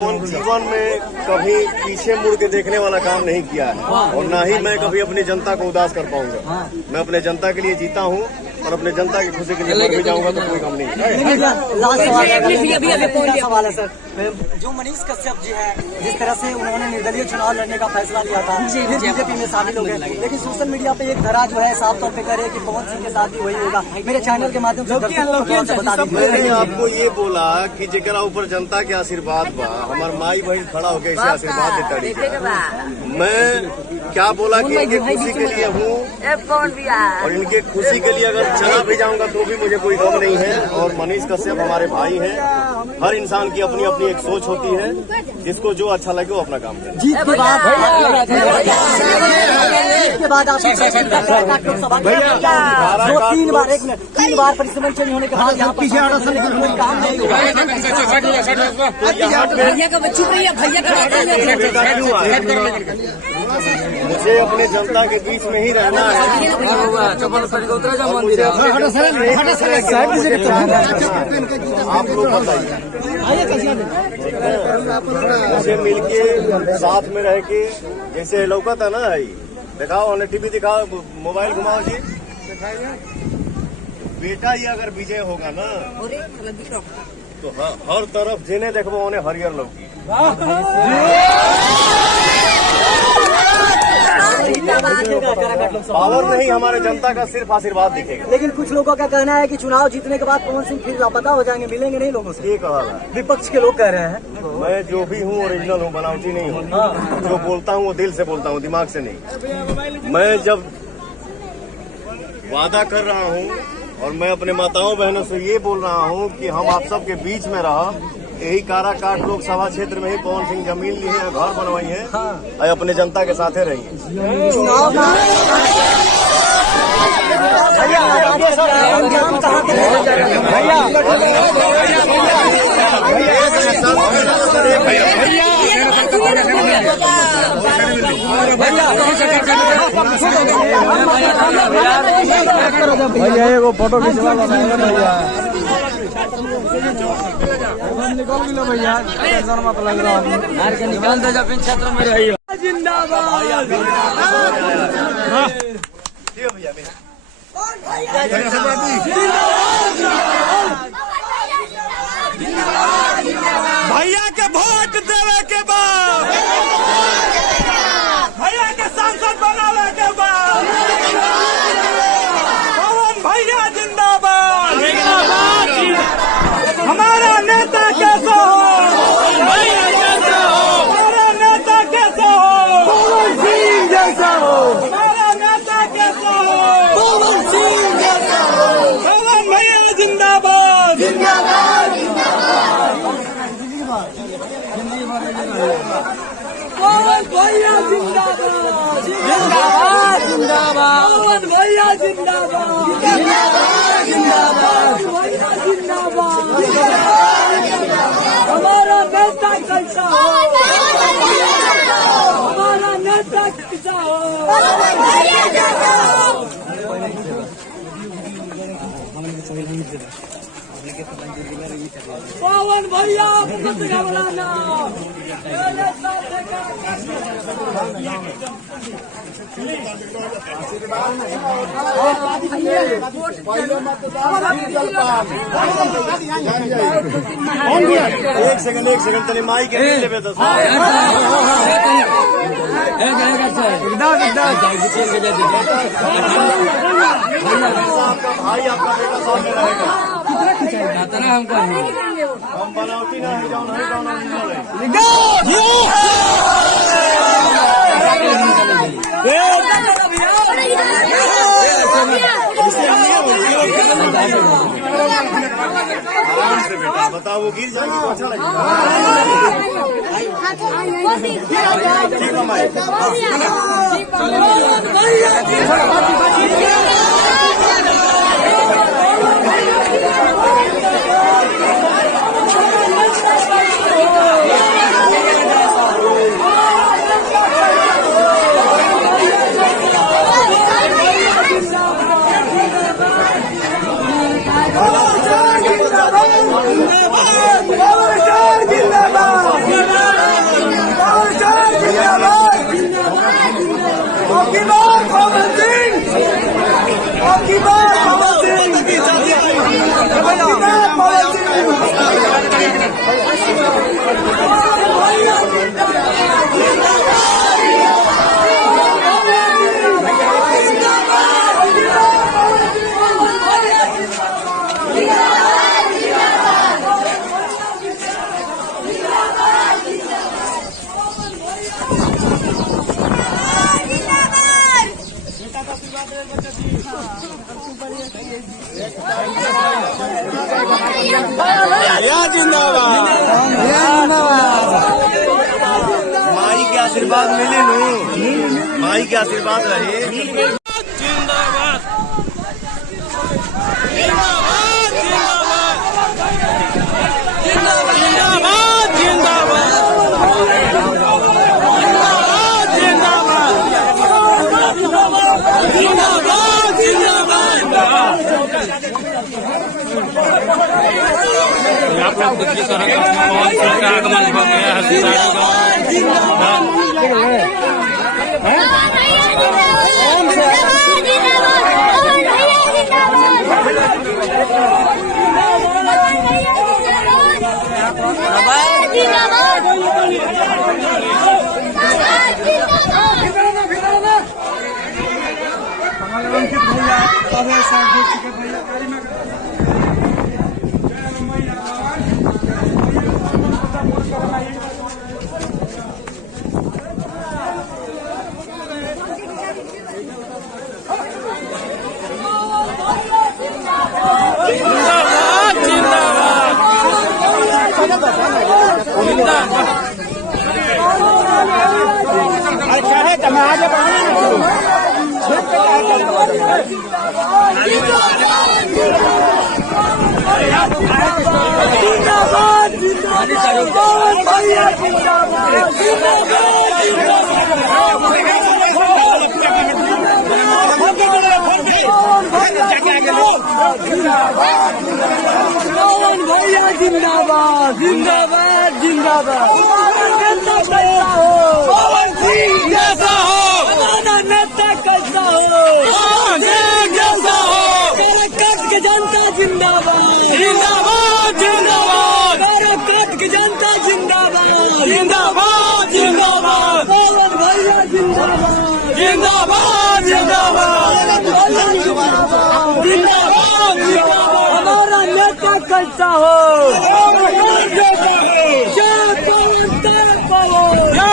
जीवन में कभी पीछे मुड़ के देखने वाला काम नहीं किया है और ना ही मैं कभी अपनी जनता को उदास कर पाऊंगा। मैं अपने जनता के लिए जीता हूँ और अपने जनता की खुशी के लिए मर भी जाऊंगा तो कोई काम नहीं है। लास्ट सवाल है सर, जो मनीष कश्यप जी है, जिस तरह से उन्होंने निर्दलीय चुनाव लड़ने का फैसला लिया था, बीजेपी में शामिल हो गए, लेकिन सोशल मीडिया पे एक धारा जो है साफ तौर पे कह रहे हैं कि पवन सिंह के साथ भी वही होगा। मेरे चैनल के माध्यम से बता दीजिए। मैंने आपको ये बोला कि जेकरा ऊपर जनता के आशीर्वाद बा, हमार माई बहन खड़ा होकर इसे आशीर्वाद देता। मैं क्या बोला कि इनके खुशी के लिए हूँ और इनके खुशी के लिए अगर चला भी जाऊंगा तो भी मुझे कोई गम नहीं है। और मनीष कश्यप हमारे भाई हैं। हर इंसान की अपनी अपनी एक सोच होती है, जिसको जो अच्छा लगे वो अपना काम करे। जीत के बाद आप तीन बार परिश्रम चेंज होने के बाद यहाँ पीछे कोई काम नहीं हुआ। भैया का बच्ची भैया का मुझे अपने जनता के बीच में ही रहना है। आप लोग बताइए, मुझे मिलके साथ में रह के जैसे लौकत है ना, दिखाओ हमने टीवी दिखाओ, मोबाइल घुमाओ जी, बेटा ये अगर विजय होगा ना तो हर तरफ जिन्हें देखो उन्हें हरियर लौकी। पावर नहीं, हमारे जनता का सिर्फ आशीर्वाद दिखेगा। लेकिन कुछ लोगों का कहना है कि चुनाव जीतने के बाद पवन सिंह फिर लापता हो जाएंगे, मिलेंगे नहीं लोगों से। ये कहा है, विपक्ष के लोग कह रहे हैं। मैं जो भी हूँ ओरिजिनल हूँ, बनावटी नहीं हूँ। जो बोलता हूँ वो दिल से बोलता हूँ, दिमाग से नहीं। मैं जब वादा कर रहा हूँ और मैं अपने माताओं बहनों से ये बोल रहा हूँ कि हम आप सबके बीच में रहा, यही काराकाट लोकसभा क्षेत्र में ही पवन सिंह जमीन ली है, घर बनवाई है और अपने जनता के साथ रही भैया एगो फोटो खिंचवा लो भैया, निकल भी लो भैया, टेंशन मत लग रहा है, निकल दे जब इन क्षेत्र में रही। जिंदाबाद भैया के वोट देवे के बाद, भैया के सांसद बनावे के बाद, पवन भैया जिंदाबाद। हमारा नेता कैसा हो, हमारा नेता कैसा हो, पवन सिंह जैसा हो, हमारा नेता कैसा हो, पवन सिंह जैसा हो, पवन भैया जिंदाबाद। पवन भैया जिंदाबाद, जिंदाबाद जिंदाबाद, पवन भैया जिंदाबाद, जिंदाबाद जिंदाबाद, भैया जिंदाबाद, हमारा नेता कैसा हो, हमारा नेता कैसा हो, पवन भैया मत घबराना। एक सेकंड तनी माई के लेवे तो आपका भाई आपका बेटा सामने रहेगा। हम बनावटी ना है, जाओ आराम से बेटा, बताओ वो गिर जाएगी तो अच्छा लगेगा। ठीक है माई। जिंदाबाद। माई के आशीर्वाद मिले नू, माई के आशीर्वाद रहे। आप लोग देखिए सड़क का आगमन हो गया है। जिंदाबाद जिंदाबाद जिंदाबाद। पवन सिंह जैसा हो, हमारा नेता कैसा हो, पवन सिंह जैसा हो। काराकाट की जनता जिंदाबाद जिंदाबाद जिंदाबाद। काराकाट की जनता जिंदाबाद जिंदाबाद जिंदाबाद। पवन भैया जिंदाबाद जिंदाबाद जिंदाबाद जिंदाबाद जिंदाबाद। हमारा नेता कैसा हो, जय पवन जय पवन।